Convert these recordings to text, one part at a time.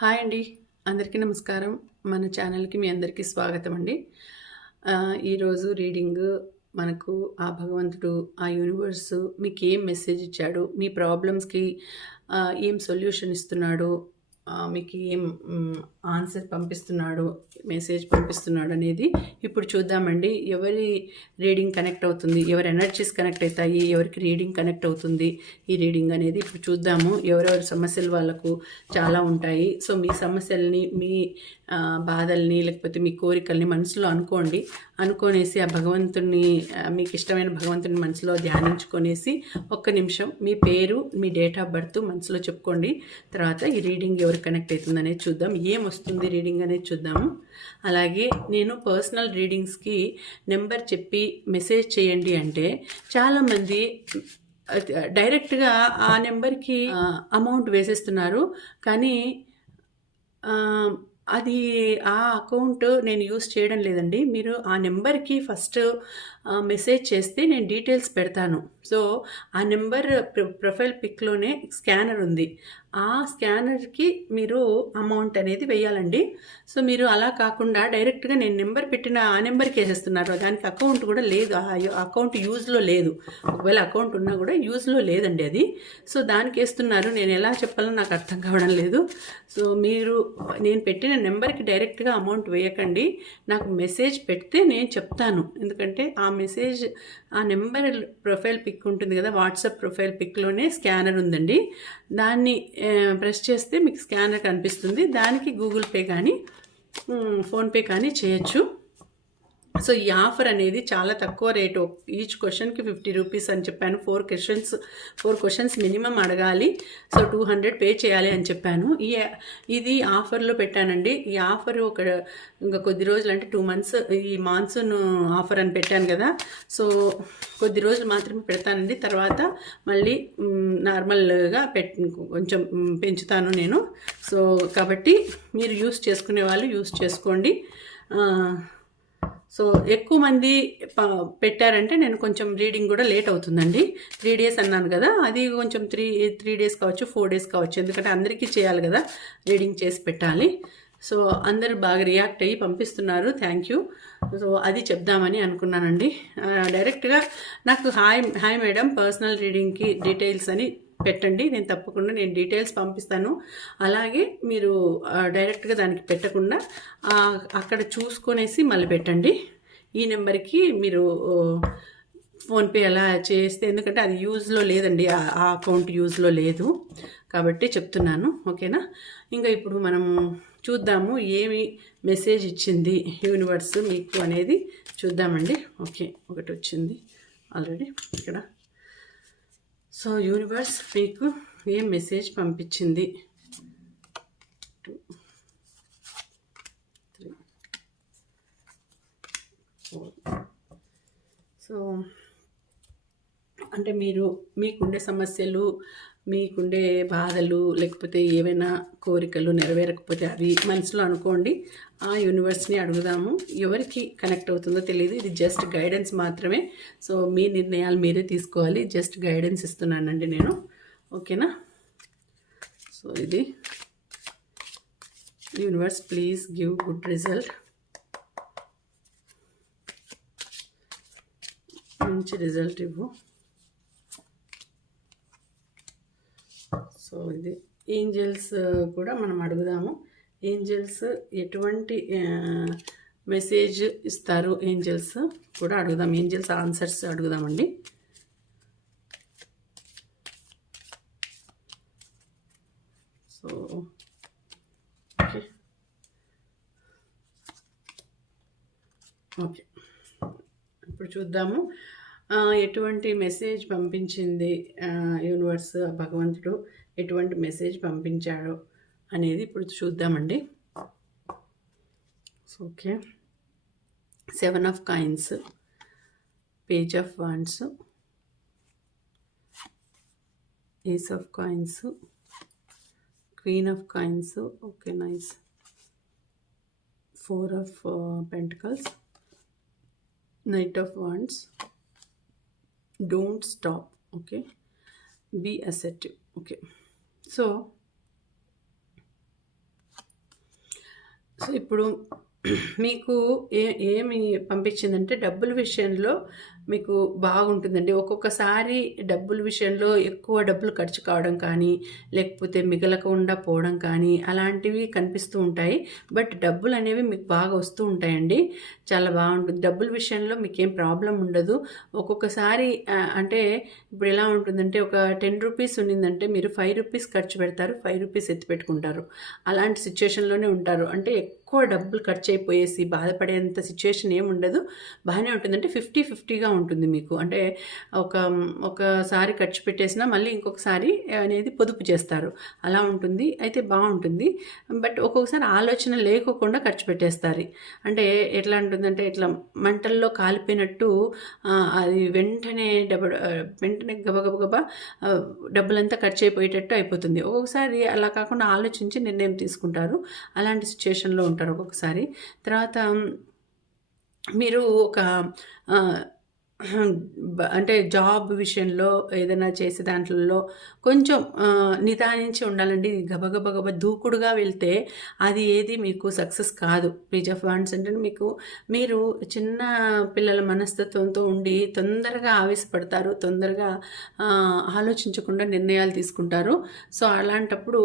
Hi అండి. అందరికీ నమస్కారం. మన ఛానల్కి మీ అందరికీ స్వాగతం అండి. ఈరోజు రీడింగ్ మనకు ఆ భగవంతుడు ఆ యూనివర్సు మీకు ఏం మెసేజ్ ఇచ్చాడు మీ ప్రాబ్లమ్స్కి ఏం సొల్యూషన్ ఇస్తున్నాడు మీకు ఏం ఆన్సర్ పంపిస్తున్నాడు మెసేజ్ పంపిస్తున్నాడు అనేది ఇప్పుడు చూద్దామండి. ఎవరి రీడింగ్ కనెక్ట్ అవుతుంది? ఎవరి ఎనర్జీస్ కనెక్ట్ అవుతాయి? ఎవరికి రీడింగ్ కనెక్ట్ అవుతుంది? ఈ రీడింగ్ అనేది ఇప్పుడు చూద్దాము. ఎవరెవరి సమస్యలు వాళ్ళకు చాలా ఉంటాయి. సో మీ సమస్యల్ని మీ బాధల్ని లేకపోతే మీ కోరికల్ని మనసులో అనుకోండి. అనుకోనేసి ఆ భగవంతుని మీకు ఇష్టమైన భగవంతుని మనసులో ధ్యానించుకొనేసి ఒక్క నిమిషం మీ పేరు మీ డేట్ ఆఫ్ బర్త్ మనసులో చెప్పుకోండి. తర్వాత ఈ రీడింగ్ ఎవరు కనెక్ట్ అవుతుందనేది చూద్దాం. ఏం వస్తుంది రీడింగ్ అనేది చూద్దాము అలాగే నేను పర్సనల్ రీడింగ్స్కి నెంబర్ చెప్పి మెసేజ్ చేయండి అంటే చాలామంది డైరెక్ట్గా ఆ నెంబర్కి అమౌంట్ వేసేస్తున్నారు. కానీ అది ఆ అకౌంట్ నేను యూస్ చేయడం లేదండి. మీరు ఆ నెంబర్కి ఫస్ట్ మెసేజ్ చేస్తే నేను డీటెయిల్స్ పెడతాను. సో ఆ నెంబర్ ప్రొఫైల్ పిక్లోనే స్కానర్ ఉంది. ఆ స్కానర్కి మీరు అమౌంట్ అనేది వేయాలండి. సో మీరు అలా కాకుండా డైరెక్ట్గా నేను నెంబర్ పెట్టిన ఆ నెంబర్కి వేసేస్తున్నారు. దానికి అకౌంట్ కూడా లేదు. ఆ అకౌంట్ యూజ్లో లేదు. ఒకవేళ అకౌంట్ ఉన్నా కూడా యూజ్లో లేదండి అది. సో దానికి వేస్తున్నారు. నేను ఎలా చెప్పాలో నాకు అర్థం కావడం లేదు. సో మీరు నేను పెట్టిన నెంబర్కి డైరెక్ట్గా అమౌంట్ వేయకండి. నాకు మెసేజ్ పెడితే నేను చెప్తాను. ఎందుకంటే ఆ మెసేజ్ ఆ నెంబర్ ప్రొఫైల్ పిక్ ఉంటుంది కదా వాట్సాప్ ప్రొఫైల్ పిక్లోనే స్కానర్ ఉందండి. దాన్ని ప్రెస్ చేస్తే మీకు స్కానర్ కనిపిస్తుంది. దానికి గూగుల్ పే కానీ ఫోన్పే కానీ చేయొచ్చు. సో ఈ ఆఫర్ అనేది చాలా తక్కువ రేటు. ఈచ్ క్వశ్చన్కి ఫిఫ్టీ రూపీస్ అని చెప్పాను. Four questions four questions minimum అడగాలి. సో టూ హండ్రెడ్ పే చేయాలి అని చెప్పాను. ఈ ఇది ఆఫర్లో పెట్టానండి. ఈ ఆఫర్ ఒక ఇంకా కొద్ది రోజులు అంటే టూ మంత్స్ ఈ మాన్సూన్ ఆఫర్ అని పెట్టాను కదా. సో కొద్ది రోజులు మాత్రమే పెడతానండి. తర్వాత మళ్ళీ నార్మల్గా పెట్ కొంచెం పెంచుతాను నేను. సో కాబట్టి మీరు యూస్ చేసుకునే వాళ్ళు యూస్ చేసుకోండి. సో ఎక్కువ మంది పెట్టారంటే నేను కొంచెం రీడింగ్ కూడా లేట్ అవుతుందండి. త్రీ డేస్ అన్నాను కదా అది కొంచెం త్రీ త్రీ డేస్ కావచ్చు ఫోర్ డేస్ కావచ్చు. ఎందుకంటే అందరికీ చేయాలి కదా రీడింగ్ చేసి పెట్టాలి. సో అందరు బాగా రియాక్ట్ అయ్యి పంపిస్తున్నారు. Thank you. సో అది చెప్దామని అనుకున్నానండి. డైరెక్ట్గా నాకు హాయ్ హాయ్ మేడం పర్సనల్ రీడింగ్కి డీటెయిల్స్ అని పెట్టండి. నేను తప్పకుండా నేను డీటెయిల్స్ పంపిస్తాను. అలాగే మీరు డైరెక్ట్గా దానికి పెట్టకుండా అక్కడ చూసుకొనేసి మళ్ళీ పెట్టండి. ఈ నెంబర్కి మీరు ఫోన్పే అలా చేస్తే ఎందుకంటే అది యూజ్లో లేదండి. ఆ ఆ అకౌంట్ యూజ్లో లేదు. కాబట్టి చెప్తున్నాను. ఓకేనా? ఇంకా ఇప్పుడు మనము చూద్దాము ఏమి మెసేజ్ ఇచ్చింది యూనివర్స్ మీకు అనేది చూద్దామండి. ఓకే ఒకటి వచ్చింది. ఆల్రెడీ ఇక్కడ సో యూనివర్స్ మీకు ఏం మెసేజ్ పంపించింది? టూ త్రీ ఫోర్ సో అంటే మీరు మీకుండే సమస్యలు మీకుండే బాధలు లేకపోతే ఏవైనా కోరికలు నెరవేరకపోతే అవి మనసులో అనుకోండి ఆ యూనివర్స్ని అడుగుదాము. ఎవరికి కనెక్ట్ అవుతుందో తెలియదు. ఇది జస్ట్ గైడెన్స్ మాత్రమే. సో మీ నిర్ణయాలు మీరే తీసుకోవాలి. జస్ట్ గైడెన్స్ ఇస్తున్నానండి నేను. ఓకేనా? సో ఇది. Universe please give good result. మంచి రిజల్ట్ ఇవ్వు. సో ఇది ఏంజల్స్ కూడా మనం అడుగుదాము. ఏంజల్స్ ఎటువంటి uh, మెసేజ్ ఇస్తారు? ఏంజల్స్ కూడా అడుగుదాం. ఏంజల్స్ ఆన్సర్స్ అడుగుదామండి. సో ఓకే ఓకే ఇప్పుడు చూద్దాము. Uh, ఎటువంటి మెసేజ్ పంపించింది uh, యూనివర్స్ ఆ భగవంతుడు? ఎటువంటి మెసేజ్ పంపించాడు అనేది ఇప్పుడు చూద్దామండి. Okay seven of coins page of wands ace of coins queen of coins okay nice four of pentacles knight of wands don't stop okay be assertive okay so so ఇప్పుడు మీకు ఏ ఏమి పంపించిందంటే డబ్బుల విషయంలో మీకు బాగుంటుందండి. ఒక్కొక్కసారి డబ్బుల విషయంలో ఎక్కువ డబ్బులు ఖర్చు కావడం కానీ లేకపోతే మిగలకుండా పోవడం కానీ అలాంటివి కనిపిస్తూ ఉంటాయి. బట్ డబ్బులు అనేవి మీకు బాగా వస్తూ ఉంటాయండి. చాలా బాగుంటుంది. డబ్బుల విషయంలో మీకు ఏం ప్రాబ్లం ఉండదు. ఒక్కొక్కసారి అంటే ఇప్పుడు ఎలా ఉంటుందంటే ఒక టెన్ రూపీస్ ఉన్నిందంటే మీరు ఫైవ్ రూపీస్ ఖర్చు పెడతారు ఫైవ్ రూపీస్ ఎత్తి పెట్టుకుంటారు. అలాంటి సిచ్యువేషన్లోనే ఉంటారు. అంటే ఎక్కువ డబ్బులు ఖర్చు అయిపోయేసి బాధపడేంత సిచ్యువేషన్ ఏముండదు. ఉండదు బాగానే ఉంటుందంటే ఫిఫ్టీ ఫిఫ్టీగా ఉంటుంది మీకు. అంటే ఒక ఒకసారి ఖర్చు పెట్టేసినా మళ్ళీ ఇంకొకసారి అనేది పొదుపు చేస్తారు. అలా ఉంటుంది అయితే బాగుంటుంది. బట్ ఒక్కొక్కసారి ఆలోచన లేకోకుండా ఖర్చు పెట్టేస్తారు. అంటే ఎట్లా ఉంటుందంటే ఇట్లా మంటల్లో కాలిపోయినట్టు అది వెంటనే డబ్బ వెంటనే గబగబగబా డబ్బులంతా ఖర్చు అయిపోయేటట్టు అయిపోతుంది. ఒక్కొక్కసారి అలా కాకుండా ఆలోచించి నిర్ణయం తీసుకుంటారు. అలాంటి సిచ్యుయేషన్లో ఉంటారు ఒక్కొక్కసారి. తర్వాత మీరు ఒక అంటే జాబ్ విషయంలో ఏదైనా చేసే దాంట్లో కొంచెం నిదానించి ఉండాలండి. గబగబగబ దూకుడుగా వెళ్తే అది ఏది మీకు సక్సెస్ కాదు. పేజ్ ఆఫ్ వాన్స్ అంటే మీకు మీరు చిన్న పిల్లల మనస్తత్వంతో ఉండి తొందరగా ఆవేశపడతారు తొందరగా ఆలోచించకుండా నిర్ణయాలు తీసుకుంటారు. సో అలాంటప్పుడు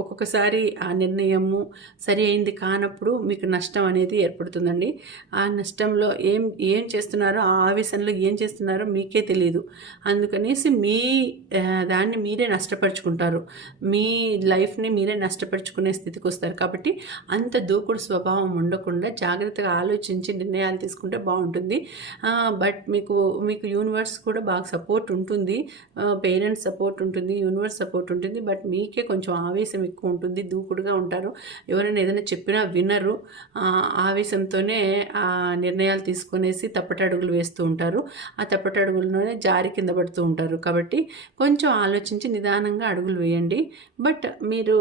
ఒక్కొక్కసారి ఆ నిర్ణయము సరి అయింది కానప్పుడు మీకు నష్టం అనేది ఏర్పడుతుందండి. ఆ నష్టంలో ఏం ఏం చేస్తున్నారో ఆ ఆవేశంలో ఏం చేస్తున్నారో మీకే తెలియదు అందుకనేసి మీ దాన్ని మీరే నష్టపరుచుకుంటారు. మీ లైఫ్ని మీరే నష్టపరుచుకునే స్థితికి వస్తారు. కాబట్టి అంత దూకుడు స్వభావం ఉండకుండా జాగ్రత్తగా ఆలోచించి నిర్ణయాలు తీసుకుంటే బాగుంటుంది. బట్ మీకు మీకు యూనివర్స్ కూడా బాగా సపోర్ట్ ఉంటుంది. పేరెంట్స్ సపోర్ట్ ఉంటుంది యూనివర్స్ సపోర్ట్ ఉంటుంది. బట్ మీకే కొంచెం ఆవేశం ఎక్కువ ఉంటుంది దూకుడుగా ఉంటారు. ఎవరైనా ఏదైనా చెప్పినా వినరు. ఆవేశంతోనే ఆ నిర్ణయాలు తీసుకునేసి తప్పటడుగులు వేస్తూ ఉంటారు. ఆ తప్పటడుగుల్లోనే జారి కింద పడుతూ ఉంటారు. కాబట్టి కొంచెం ఆలోచించి నిదానంగా అడుగులు వేయండి. బట్ మీరు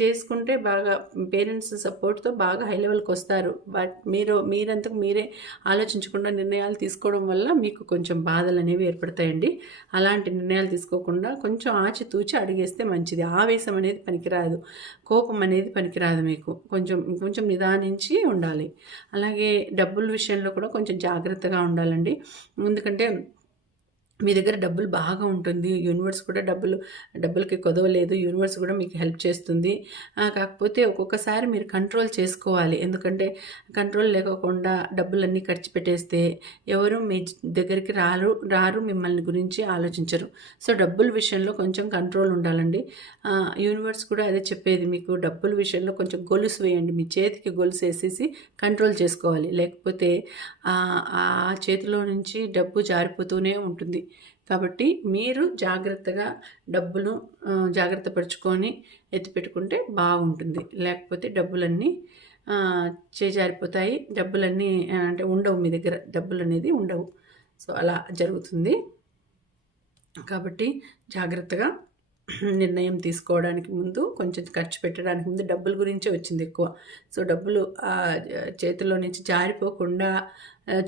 చేసుకుంటే బాగా పేరెంట్స్ సపోర్ట్తో బాగా హై లెవెల్కి వస్తారు. బట్ మీరు మీరంతకు మీరే ఆలోచించకుండా నిర్ణయాలు తీసుకోవడం వల్ల మీకు కొంచెం బాధలు అనేవి ఏర్పడతాయండి. అలాంటి నిర్ణయాలు తీసుకోకుండా కొంచెం ఆచితూచి అడిగేస్తే మంచిది. ఆవేశం అనేది పనికిరాదు. కోపం అనేది పనికిరాదు మీకు. కొంచెం కొంచెం నిదానించి ఉండాలి. అలాగే డబ్బుల విషయంలో కూడా కొంచెం జాగ్రత్తగా ఉండాలండి. ఎందుకంటే మీ దగ్గర డబ్బులు బాగా ఉంటుంది. యూనివర్స్ కూడా డబ్బులు డబ్బులకి కొదవలేదు. యూనివర్స్ కూడా మీకు హెల్ప్ చేస్తుంది. కాకపోతే ఒక్కొక్కసారి మీరు కంట్రోల్ చేసుకోవాలి. ఎందుకంటే కంట్రోల్ లేకోకుండా డబ్బులన్నీ ఖర్చు పెట్టేస్తే ఎవరు మీ దగ్గరికి రారు రారు మిమ్మల్ని గురించి ఆలోచించరు. సో డబ్బుల విషయంలో కొంచెం కంట్రోల్ ఉండాలండి. యూనివర్స్ కూడా అదే చెప్పేది మీకు. డబ్బుల విషయంలో కొంచెం గొలుసు వేయండి. మీ చేతికి గొలుసు వేసేసి కంట్రోల్ చేసుకోవాలి. లేకపోతే ఆ చేతిలో నుంచి డబ్బు జారిపోతూనే ఉంటుంది. కాబట్టి మీరు జాగ్రత్తగా డబ్బులు జాగ్రత్త పరుచుకొని ఎత్తిపెట్టుకుంటే బాగుంటుంది. లేకపోతే డబ్బులన్నీ చేజారిపోతాయి. డబ్బులన్నీ అంటే ఉండవు మీ దగ్గర. డబ్బులు అనేది ఉండవు. సో అలా జరుగుతుంది. కాబట్టి జాగ్రత్తగా నిర్ణయం తీసుకోవడానికి ముందు కొంచెం ఖర్చు పెట్టడానికి ముందు డబ్బుల గురించే వచ్చింది ఎక్కువ. సో డబ్బులు చేతిలో నుంచి జారిపోకుండా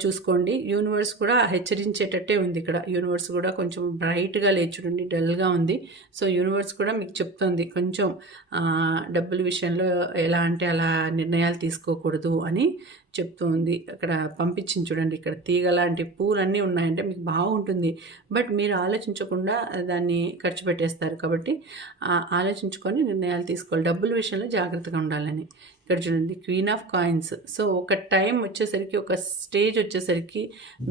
చూసుకోండి. యూనివర్స్ కూడా హెచ్చరించేటట్టే ఉంది ఇక్కడ. యూనివర్స్ కూడా కొంచెం బ్రైట్గా లేచుడండి డల్గా ఉంది. సో యూనివర్స్ కూడా మీకు చెప్తుంది కొంచెం డబ్బుల విషయంలో ఎలా అంటే అలా నిర్ణయాలు తీసుకోకూడదు అని చెప్తూ ఉంది అక్కడ పంపించింది చూడండి ఇక్కడ. తీగ లాంటి పూలన్నీ ఉన్నాయంటే మీకు బాగుంటుంది. బట్ మీరు ఆలోచించకుండా దాన్ని ఖర్చు పెట్టేస్తారు కాబట్టి ఆలోచించుకొని నిర్ణయాలు తీసుకోవాలి. డబ్బుల విషయంలో జాగ్రత్తగా ఉండాలని. ఇక్కడ చూడండి క్వీన్ ఆఫ్ కాయిన్స్ సో ఒక టైం వచ్చేసరికి ఒక స్టేజ్ వచ్చేసరికి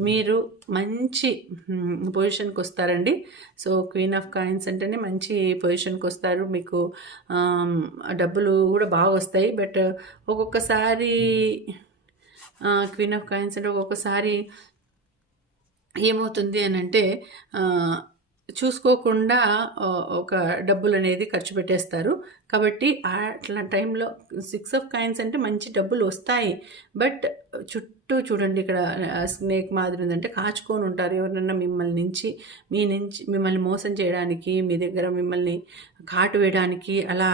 మీరు మంచి పొజిషన్కి వస్తారండి. సో క్వీన్ ఆఫ్ కాయిన్స్ అంటేనే మంచి పొజిషన్కి వస్తారు. మీకు డబ్బులు కూడా బాగా వస్తాయి. బట్ ఒక్కొక్కసారి క్వీన్ ఆఫ్ కాయిన్స్ అంటే ఒక్కొక్కసారి ఏమవుతుంది అని అంటే చూసుకోకుండా ఒక డబ్బులు అనేది ఖర్చు పెట్టేస్తారు. కాబట్టి అట్లా టైంలో సిక్స్ ఆఫ్ కాయిన్స్ అంటే మంచి డబ్బులు వస్తాయి. బట్ చుట్టూ చూడండి ఇక్కడ స్నేక్ మాదిరి ఉందంటే కాచుకొని ఉంటారు. ఎవరన్నా మిమ్మల్ని నుంచి మీ నుంచి మిమ్మల్ని మోసం చేయడానికి మీ దగ్గర మిమ్మల్ని కాటు వేయడానికి అలా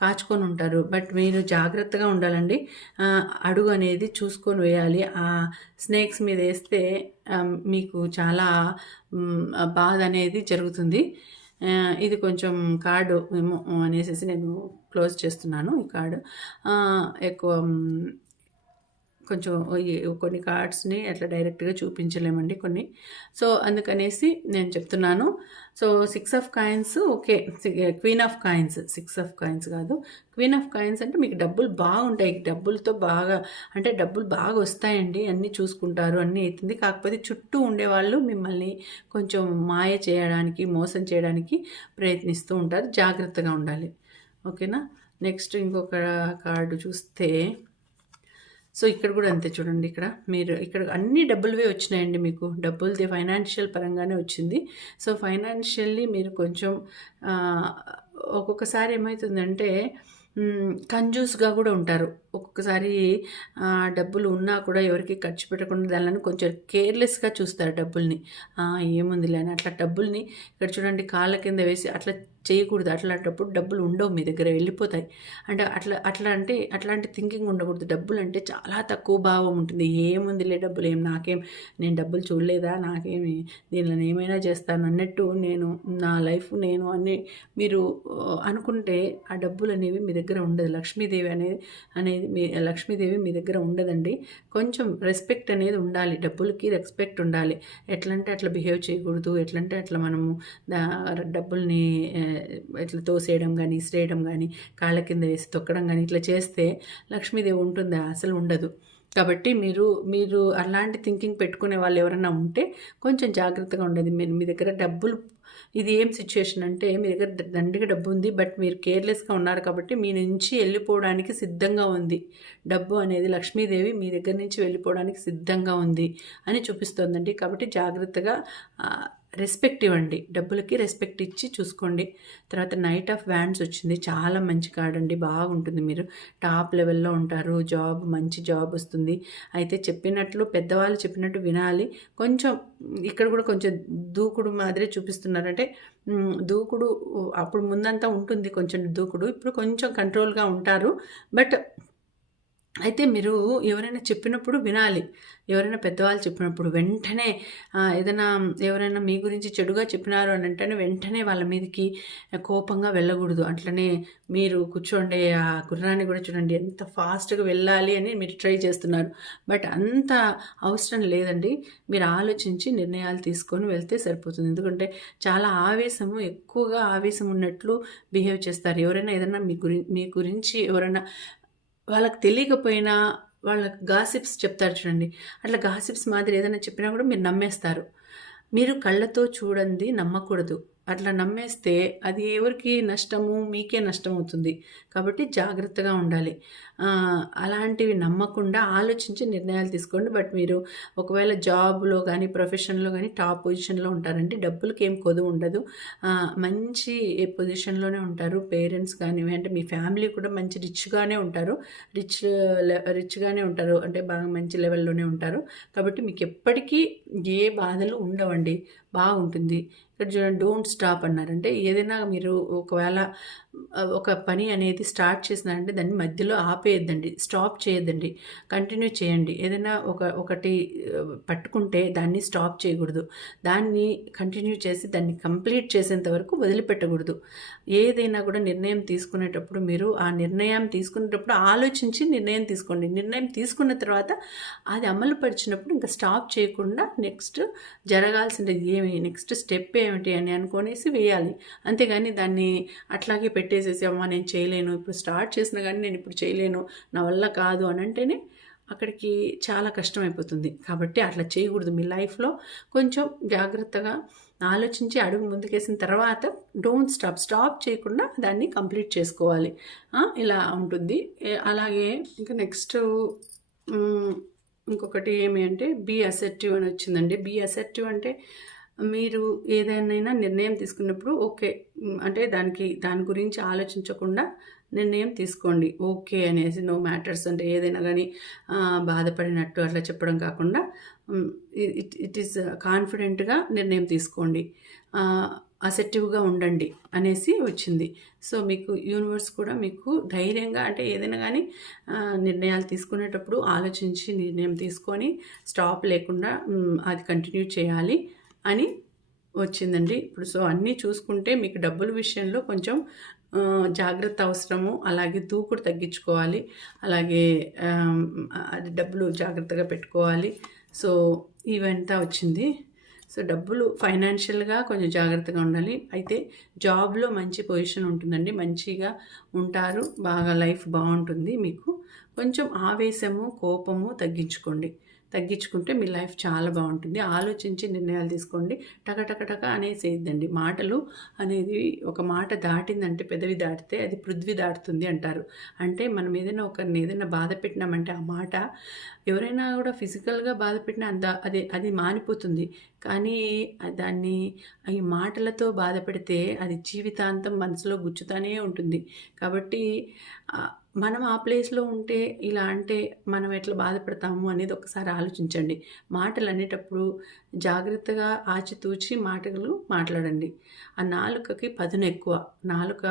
కాచుకొని ఉంటారు. బట్ మీరు జాగ్రత్తగా ఉండాలండి. అడుగు అనేది చూసుకొని వేయాలి. ఆ స్నేక్స్ మీద వేస్తే మీకు చాలా బాధ అనేది జరుగుతుంది. ఇది కొంచెం కార్డు మేము అనేసి నేను క్లోజ్ చేస్తున్నాను ఈ కార్డు. ఎక్కువ కొంచెం కొన్ని కార్డ్స్ని అట్లా డైరెక్ట్గా చూపించలేమండి కొన్ని. సో అందుకనేసి నేను చెప్తున్నాను. So six of coins okay. Queen of coins six of coins కాదు. క్వీన్ ఆఫ్ కాయిన్స్ అంటే మీకు డబ్బులు బాగుంటాయి. డబ్బులతో బాగా అంటే డబ్బులు బాగా వస్తాయండి. అన్నీ చూసుకుంటారు అన్నీ అవుతుంది. కాకపోతే చుట్టూ ఉండేవాళ్ళు మిమ్మల్ని కొంచెం మాయ చేయడానికి మోసం చేయడానికి ప్రయత్నిస్తూ ఉంటారు. జాగ్రత్తగా ఉండాలి. ఓకేనా? నెక్స్ట్ ఇంకొక కార్డు చూస్తే సో ఇక్కడ కూడా అంతే చూడండి ఇక్కడ. మీరు ఇక్కడ అన్ని డబ్బులవే వచ్చినాయండి మీకు. డబ్బులది ఫైనాన్షియల్ పరంగానే వచ్చింది. సో ఫైనాన్షియల్లీ మీరు కొంచెం ఒక్కొక్కసారి ఏమవుతుందంటే కంజూస్గా కూడా ఉంటారు. ఒక్కొక్కసారి డబ్బులు ఉన్నా కూడా ఎవరికి ఖర్చు పెట్టకుండా దానిని కొంచెం కేర్లెస్గా చూస్తారు డబ్బుల్ని. ఏముంది లేని అని అట్లా డబ్బుల్ని ఇక్కడ చూడండి కాళ్ళ కింద వేసి అట్లా చేయకూడదు. అట్లాంటప్పుడు డబ్బులు ఉండవు మీ దగ్గర వెళ్ళిపోతాయి. అంటే అట్లా అట్లా అంటే అట్లాంటి థింకింగ్ ఉండకూడదు. డబ్బులు అంటే చాలా తక్కువ భావం ఉంటుంది. ఏముందిలే డబ్బులు? ఏం నాకేం? నేను డబ్బులు చూడలేదా? నాకేమి? దీనిలో ఏమైనా చేస్తాను అన్నట్టు నేను నా లైఫ్ నేను అని మీరు అనుకుంటే ఆ డబ్బులు అనేవి మీ దగ్గర ఉండదు. లక్ష్మీదేవి అనేది అనేది మీ లక్ష్మీదేవి మీ దగ్గర ఉండదండి. కొంచెం రెస్పెక్ట్ అనేది ఉండాలి. డబ్బులకి రెస్పెక్ట్ ఉండాలి. ఎట్లంటే అట్లా బిహేవ్ చేయకూడదు. ఎట్లంటే అట్లా మనము దా- డబ్బుల్ని ఇట్లా తోసేయడం కానీ ఇసిరేయడం కానీ కాళ్ళ కింద వేసి తొక్కడం కానీ ఇట్లా చేస్తే లక్ష్మీదేవి ఉంటుందా? అసలు ఉండదు. కాబట్టి మీరు మీరు అలాంటి థింకింగ్ పెట్టుకునే వాళ్ళు ఎవరైనా ఉంటే కొంచెం జాగ్రత్తగా ఉండేది మీరు మీ దగ్గర డబ్బులు ఇది ఏం సిచ్యుయేషన్ అంటే మీ దగ్గర దండిగా డబ్బు ఉంది బట్ మీరు కేర్లెస్గా ఉన్నారు కాబట్టి మీ నుంచి వెళ్ళిపోవడానికి సిద్ధంగా ఉంది. డబ్బు అనేది లక్ష్మీదేవి మీ దగ్గర నుంచి వెళ్ళిపోవడానికి సిద్ధంగా ఉంది అని చూపిస్తోందండి. కాబట్టి జాగ్రత్తగా రెస్పెక్ట్ ఇవ్వండి. డబ్బులకి రెస్పెక్ట్ ఇచ్చి చూసుకోండి. తర్వాత నైట్ ఆఫ్ వ్యాండ్స్ వచ్చింది. చాలా మంచి కార్డ్ అండి. బాగుంటుంది మీరు. టాప్ లెవెల్లో ఉంటారు. జాబ్ మంచి జాబ్ వస్తుంది. అయితే చెప్పినట్లు పెద్దవాళ్ళు చెప్పినట్టు వినాలి. కొంచెం ఇక్కడ కూడా కొంచెం దూకుడు మాదిరే చూపిస్తున్నారంటే దూకుడు అప్పుడు ముందంతా ఉంటుంది కొంచెం దూకుడు. ఇప్పుడు కొంచెం కంట్రోల్గా ఉంటారు. బట్ అయితే మీరు ఎవరైనా చెప్పినప్పుడు వినాలి. ఎవరైనా పెద్దవాళ్ళు చెప్పినప్పుడు వెంటనే ఏదైనా ఎవరైనా మీ గురించి చెడుగా చెప్పినారు అని అంటే వెంటనే వాళ్ళ మీదకి కోపంగా వెళ్ళకూడదు. అట్లనే మీరు కూర్చోండి ఆ గుర్రాన్ని కూడా చూడండి ఎంత ఫాస్ట్గా వెళ్ళాలి అని మీరు ట్రై చేస్తున్నారు. బట్ అంత అవసరం లేదండి. మీరు ఆలోచించి నిర్ణయాలు తీసుకొని వెళ్తే సరిపోతుంది. ఎందుకంటే చాలా ఆవేశము ఎక్కువగా ఆవేశం ఉన్నట్లు బిహేవ్ చేస్తారు. ఎవరైనా ఏదైనా మీ గురి మీ గురించి ఎవరైనా వాళ్ళకి తెలియకపోయినా వాళ్ళకి గాసిప్స్ చెప్తారు చూడండి. అట్లా గాసిప్స్ మాదిరి ఏదైనా చెప్పినా కూడా మీరు నమ్మేస్తారు. మీరు కళ్ళతో చూడండి నమ్మకూడదు. అట్లా నమ్మేస్తే అది ఎవరికి నష్టము మీకే నష్టం అవుతుంది కాబట్టి జాగ్రత్తగా ఉండాలి. అలాంటివి నమ్మకుండా ఆలోచించి నిర్ణయాలు తీసుకోండి. బట్ మీరు ఒకవేళ జాబ్లో కానీ ప్రొఫెషన్లో కానీ టాప్ పొజిషన్లో ఉంటారంటే డబ్బులకి ఏం కొదువు ఉండదు. మంచి పొజిషన్లోనే ఉంటారు. పేరెంట్స్ కానీ అంటే మీ ఫ్యామిలీ కూడా మంచి రిచ్గానే ఉంటారు. రిచ్ రిచ్గానే ఉంటారు. అంటే బాగా మంచి లెవెల్లోనే ఉంటారు. కాబట్టి మీకు ఎప్పటికీ ఏ బాధలు ఉండవండి. బాగుంటుంది. ఇక్కడ చూడండి డోంట్ స్టాప్ అన్నారంటే ఏదైనా మీరు ఒకవేళ ఒక పని అనేది స్టార్ట్ చేసినారంటే దాన్ని మధ్యలో ఆపేయద్దండి స్టాప్ చేయొద్దండి కంటిన్యూ చేయండి. ఏదైనా ఒక ఒకటి పట్టుకుంటే దాన్ని స్టాప్ చేయకూడదు. దాన్ని కంటిన్యూ చేసి దాన్ని కంప్లీట్ చేసేంత వరకు వదిలిపెట్టకూడదు. ఏదైనా కూడా నిర్ణయం తీసుకునేటప్పుడు మీరు ఆ నిర్ణయం తీసుకునేటప్పుడు ఆలోచించి నిర్ణయం తీసుకోండి. నిర్ణయం తీసుకున్న తర్వాత అది అమలు పరిచినప్పుడు ఇంకా స్టాప్ చేయకుండా నెక్స్ట్ జరగాల్సింది ఏమి నెక్స్ట్ స్టెప్ ఏమిటి అని అనుకునేసి వేయాలి. అంతేగాని దాన్ని అట్లాగే పెట్టేసేసి అమ్మా నేను చేయలేను ఇప్పుడు స్టార్ట్ చేసినా కానీ నేను ఇప్పుడు చేయలేను నా వల్ల కాదు అని అంటేనే అక్కడికి చాలా కష్టం అయిపోతుంది కాబట్టి అట్లా చేయకూడదు మీ లైఫ్లో. కొంచెం జాగ్రత్తగా ఆలోచించి అడుగు ముందుకేసిన తర్వాత డోంట్ స్టాప్ స్టాప్ చేయకుండా దాన్ని కంప్లీట్ చేసుకోవాలి. ఇలా ఉంటుంది. అలాగే ఇంకా నెక్స్ట్ ఇంకొకటి ఏమి అంటే బీ అసెప్టివ్ అని వచ్చిందండి. బీ అసెప్టివ్ అంటే మీరు ఏదైనా నిర్ణయం తీసుకున్నప్పుడు ఓకే అంటే దానికి దాని గురించి ఆలోచించకుండా నిర్ణయం తీసుకోండి. ఓకే అనేసి నో మ్యాటర్స్ అంటే ఏదైనా కానీ బాధపడినట్టు అట్లా చెప్పడం కాకుండా ఇట్ ఇట్ ఈస్ కాన్ఫిడెంట్గా నిర్ణయం తీసుకోండి. అసెప్టివ్గా ఉండండి అనేసి వచ్చింది. సో మీకు యూనివర్స్ కూడా మీకు ధైర్యంగా అంటే ఏదైనా కానీ నిర్ణయాలు తీసుకునేటప్పుడు ఆలోచించి నిర్ణయం తీసుకొని స్టాప్ లేకుండా అది కంటిన్యూ చేయాలి. అని వచ్చిందండి. ఇప్పుడు సో అన్నీ చూసుకుంటే మీకు డబ్బుల విషయంలో కొంచెం జాగ్రత్త అవసరము. అలాగే దూకుడు తగ్గించుకోవాలి. అలాగే అది డబ్బులు జాగ్రత్తగా పెట్టుకోవాలి. సో ఇవంతా వచ్చింది. సో డబ్బులు ఫైనాన్షియల్గా కొంచెం జాగ్రత్తగా ఉండాలి. అయితే జాబ్లో మంచి పొజిషన్ ఉంటుందండి. మంచిగా ఉంటారు. బాగా లైఫ్ బాగుంటుంది మీకు. కొంచెం ఆవేశము కోపము తగ్గించుకోండి. తగ్గించుకుంటే మీ లైఫ్ చాలా బాగుంటుంది. ఆలోచించి నిర్ణయాలు తీసుకోండి. టక టక అనేసేయద్దండి. మాటలు అనేది ఒక మాట దాటిందంటే పెదవి దాటితే అది పృథ్వీ దాటుతుంది అంటారు. అంటే మనం ఏదైనా ఒకరిని ఏదైనా బాధ పెట్టినామంటే ఆ మాట ఎవరైనా కూడా ఫిజికల్గా బాధ పెట్టినా అంత అది అది మానిపోతుంది. కానీ దాన్ని ఈ మాటలతో బాధ పెడితే అది జీవితాంతం మనసులో గుచ్చుతానే ఉంటుంది. కాబట్టి మనం ఆ ప్లేస్లో ఉంటే ఇలా అంటే మనం ఎట్లా బాధపడతాము అనేది ఒకసారి ఆలోచించండి. మాటలు అనేటప్పుడు జాగ్రత్తగా ఆచితూచి మాటలు మాట్లాడండి. ఆ నాలుకకి పదును ఎక్కువ. నాలుక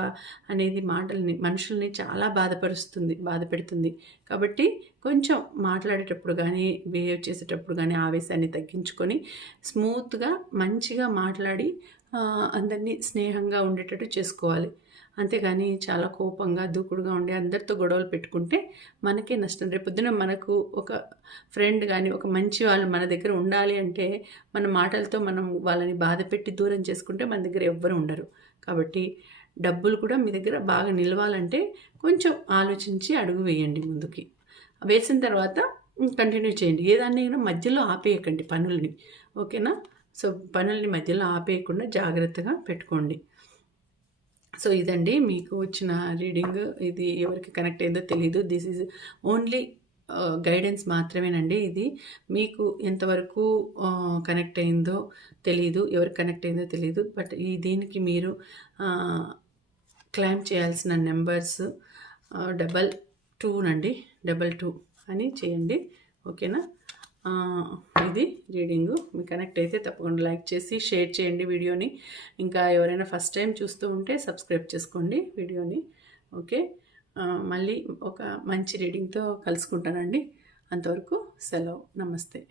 అనేది మాటల్ని మనుషుల్ని చాలా బాధపరుస్తుంది బాధ పెడుతుంది కాబట్టి కొంచెం మాట్లాడేటప్పుడు కానీ బిహేవ్ చేసేటప్పుడు కానీ ఆవేశాన్ని తగ్గించుకొని స్మూత్గా మంచిగా మాట్లాడి అందరినీ స్నేహంగా ఉండేటట్టు చేసుకోవాలి. అంతేగాని చాలా కోపంగా దూకుడుగా ఉండి అందరితో గొడవలు పెట్టుకుంటే మనకే నష్టం. రేపొద్దున మనకు ఒక ఫ్రెండ్ కానీ ఒక మంచి వాళ్ళు మన దగ్గర ఉండాలి అంటే మన మాటలతో మనం వాళ్ళని బాధ పెట్టి దూరం చేసుకుంటే మన దగ్గర ఎవ్వరు ఉండరు. కాబట్టి డబ్బులు కూడా మీ దగ్గర బాగా నిలవాలంటే కొంచెం ఆలోచించి అడుగు వేయండి ముందుకి. వేసిన తర్వాత కంటిన్యూ చేయండి. ఏదాన్ని మధ్యలో ఆపేయకండి పనుల్ని. ఓకేనా? సో పనుల్ని మధ్యలో ఆపేయకుండా జాగ్రత్తగా పెట్టుకోండి. సో ఇదండి మీకు వచ్చిన రీడింగ్. ఇది ఎవరికి కనెక్ట్ అయిందో తెలీదు. దిస్ ఈజ్ ఓన్లీ గైడెన్స్ మాత్రమేనండి ఇది. మీకు ఎంతవరకు కనెక్ట్ అయిందో తెలీదు. ఎవరికి కనెక్ట్ అయిందో తెలీదు. బట్ ఈ దీనికి మీరు క్లైమ్ చేయాల్సిన నెంబర్స్ డబల్ టూ నండి డబల్ టూ అని చేయండి. ఓకేనా? ఇది రీడింగు. మీకు కనెక్ట్ అయితే తప్పకుండా లైక్ చేసి షేర్ చేయండి వీడియోని. ఇంకా ఎవరైనా ఫస్ట్ టైం చూస్తూ ఉంటే సబ్స్క్రైబ్ చేసుకోండి వీడియోని. ఓకే? మళ్ళీ ఒక మంచి రీడింగ్తో కలుసుకుంటానండి. అంతవరకు సెలవు. నమస్తే.